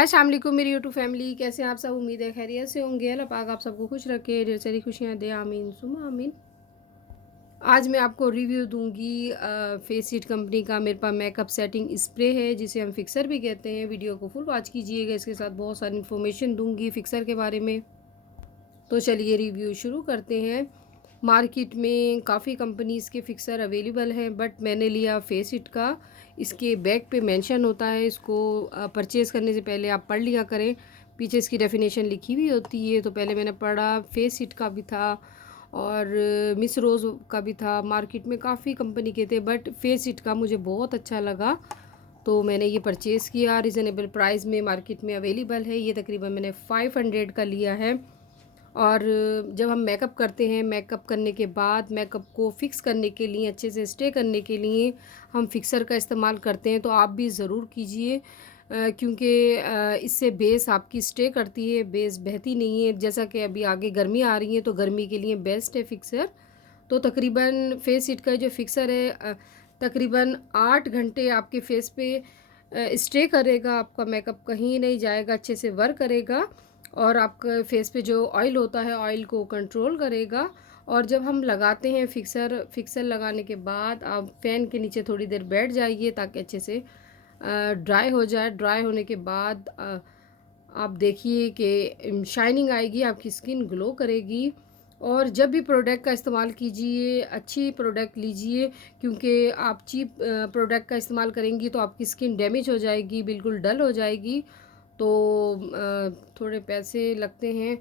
अस्सलाम वालेकुम मेरी यूट्यूब फैमिली, कैसे हैं आप सब। उम्मीद है खैरियत से होंगे। अल्लाह पाक आप सबको खुश रखे, ढेर सारी खुशियाँ दे, आमीन सुम्मा आमीन। आज मैं आपको रिव्यू दूंगी फेस इट कंपनी का मेरे पास मेकअप सेटिंग स्प्रे है, जिसे हम फिक्सर भी कहते हैं। वीडियो को फुल वॉच कीजिएगा, इसके साथ बहुत सारी इन्फॉर्मेशन दूंगी फिक्सर के बारे में। तो चलिए रिव्यू शुरू करते हैं। मार्केट में काफ़ी कंपनीज़ के फिक्सर अवेलेबल हैं, बट मैंने लिया फेस इट का। इसके बैक पे मेंशन होता है, इसको परचेज़ करने से पहले आप पढ़ लिया करें। पीछे इसकी डेफिनेशन लिखी हुई होती है, तो पहले मैंने पढ़ा। फेस इट का भी था और मिस रोज़ का भी था। मार्केट में काफ़ी कंपनी के थे, बट फेस इट का मुझे बहुत अच्छा लगा, तो मैंने ये परचेज़ किया। रिजनेबल प्राइस में मार्केट में अवेलेबल है। ये तकरीबन मैंने 500 का लिया है। और जब हम मेकअप करते हैं, मेकअप करने के बाद मेकअप को फ़िक्स करने के लिए, अच्छे से स्टे करने के लिए हम फिक्सर का इस्तेमाल करते हैं। तो आप भी ज़रूर कीजिए, क्योंकि इससे बेस आपकी स्टे करती है, बेस बहती नहीं है। जैसा कि अभी आगे गर्मी आ रही है, तो गर्मी के लिए बेस्ट है फिक्सर। तो तकरीबन फेस इट का जो फिक्सर है तकरीबन 8 घंटे आपके फेस पे स्टे करेगा। आपका मेकअप कहीं नहीं जाएगा, अच्छे से वर्क करेगा और आपका फेस पे जो ऑयल होता है, ऑयल को कंट्रोल करेगा। और जब हम लगाते हैं फिक्सर लगाने के बाद आप फ़ैन के नीचे थोड़ी देर बैठ जाइए, ताकि अच्छे से ड्राई हो जाए। ड्राई होने के बाद आप देखिए कि शाइनिंग आएगी, आपकी स्किन ग्लो करेगी। और जब भी प्रोडक्ट का इस्तेमाल कीजिए, अच्छी प्रोडक्ट लीजिए, क्योंकि आप चीप प्रोडक्ट का इस्तेमाल करेंगी तो आपकी स्किन डैमेज हो जाएगी, बिल्कुल डल हो जाएगी। तो थोड़े पैसे लगते हैं,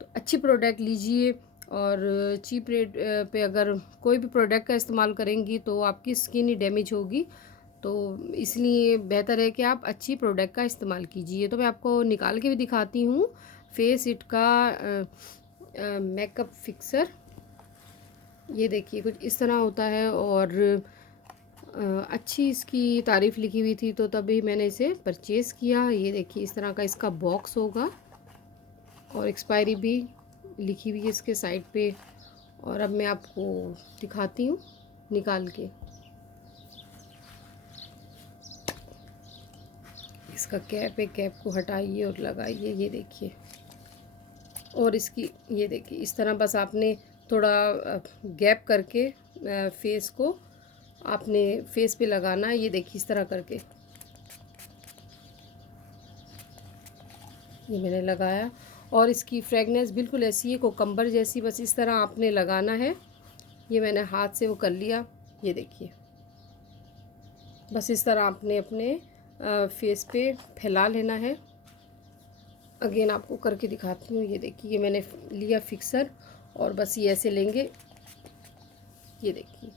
तो अच्छी प्रोडक्ट लीजिए। और चीप रेट पे अगर कोई भी प्रोडक्ट का इस्तेमाल करेंगी तो आपकी स्किन ही डैमेज होगी। तो इसलिए बेहतर है कि आप अच्छी प्रोडक्ट का इस्तेमाल कीजिए। तो मैं आपको निकाल के भी दिखाती हूँ फेस इट का मेकअप फिक्सर। ये देखिए कुछ इस तरह होता है और अच्छी इसकी तारीफ़ लिखी हुई थी, तो तभी मैंने इसे परचेज़ किया। ये देखिए इस तरह का इसका बॉक्स होगा और एक्सपायरी भी लिखी हुई है इसके साइड पे। और अब मैं आपको दिखाती हूँ निकाल के। इसका कैप है, कैप को हटाइए और लगाइए। ये देखिए, और इसकी ये देखिए इस तरह बस आपने थोड़ा गैप करके फेस को आपने फेस पे लगाना है। ये देखिए इस तरह करके ये मैंने लगाया। और इसकी फ्रेगनेंस बिल्कुल ऐसी है, कोकम्बर जैसी, बस इस तरह आपने लगाना है। ये मैंने हाथ से वो कर लिया। ये देखिए बस इस तरह आपने अपने फेस पे फैला लेना है। अगेन आपको करके दिखाती हूँ। ये देखिए ये मैंने लिया फिक्सर और बस ये ऐसे लेंगे। ये देखिए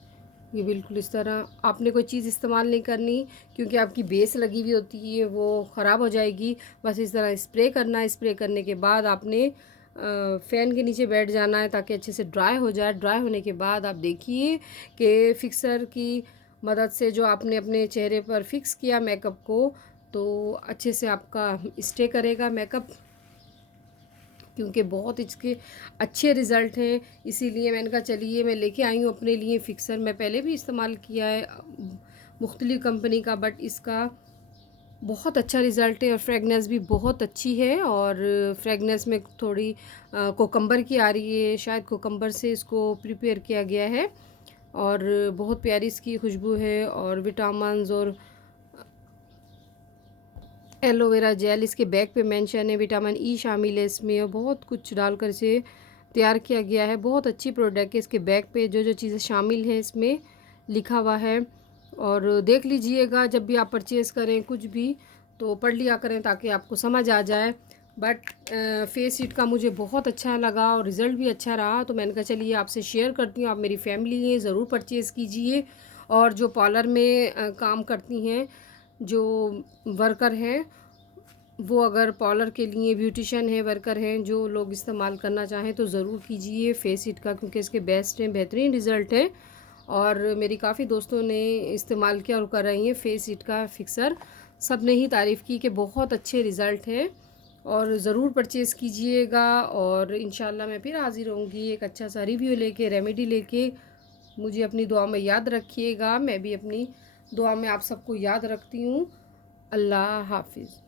ये बिल्कुल इस तरह। आपने कोई चीज़ इस्तेमाल नहीं करनी, क्योंकि आपकी बेस लगी हुई होती है, वो ख़राब हो जाएगी। बस इस तरह स्प्रे करना है। स्प्रे करने के बाद आपने फ़ैन के नीचे बैठ जाना है, ताकि अच्छे से ड्राई हो जाए। ड्राई होने के बाद आप देखिए कि फिक्सर की मदद से जो आपने अपने चेहरे पर फिक्स किया मेकअप को, तो अच्छे से आपका स्टे करेगा मेकअप, क्योंकि बहुत इसके अच्छे रिज़ल्ट हैं। इसीलिए मैंने कहा चलिए मैं लेके आई हूँ अपने लिए फ़िक्सर। मैं पहले भी इस्तेमाल किया है मुख्तलिफ़ कंपनी का, बट इसका बहुत अच्छा रिज़ल्ट है और फ्रेगनेंस भी बहुत अच्छी है। और फ्रेगनेंस में थोड़ी कोकम्बर की आ रही है, शायद कोकम्बर से इसको प्रिपेयर किया गया है। और बहुत प्यारी इसकी खुशबू है। और विटामिन्स और एलोवेरा जेल इसके बैक पे मेंशन है। विटामिन ई शामिल है इसमें और बहुत कुछ डालकर इसे तैयार किया गया है। बहुत अच्छी प्रोडक्ट है। इसके बैक पे जो जो चीज़ें शामिल हैं इसमें लिखा हुआ है। और देख लीजिएगा जब भी आप परचेज़ करें कुछ भी, तो पढ़ लिया करें ताकि आपको समझ आ जाए। बट फेस इट का मुझे बहुत अच्छा लगा और रिज़ल्ट भी अच्छा रहा, तो मैंने कहा चलिए आपसे शेयर करती हूँ। आप मेरी फैमिली हैं, ज़रूर परचेज़ कीजिए। और जो पार्लर में काम करती हैं, जो वर्कर हैं, वो अगर पार्लर के लिए ब्यूटिशियन है, वर्कर हैं, जो लोग इस्तेमाल करना चाहें तो ज़रूर कीजिए फेस इट का, क्योंकि इसके बेस्ट हैं, बेहतरीन रिज़ल्ट है। और मेरी काफ़ी दोस्तों ने इस्तेमाल किया और कर रही हैं फेस इट का फिक्सर। सब ने ही तारीफ़ की कि बहुत अच्छे रिज़ल्ट हैं। और ज़रूर परचेज़ कीजिएगा। और इंशाल्लाह मैं फिर हाज़िर होंगी एक अच्छा सा रिव्यू लेके, रेमेडी लेके। मुझे अपनी दुआ में याद रखिएगा, मैं भी अपनी दुआ में आप सबको याद रखती हूँ। अल्लाह हाफिज़।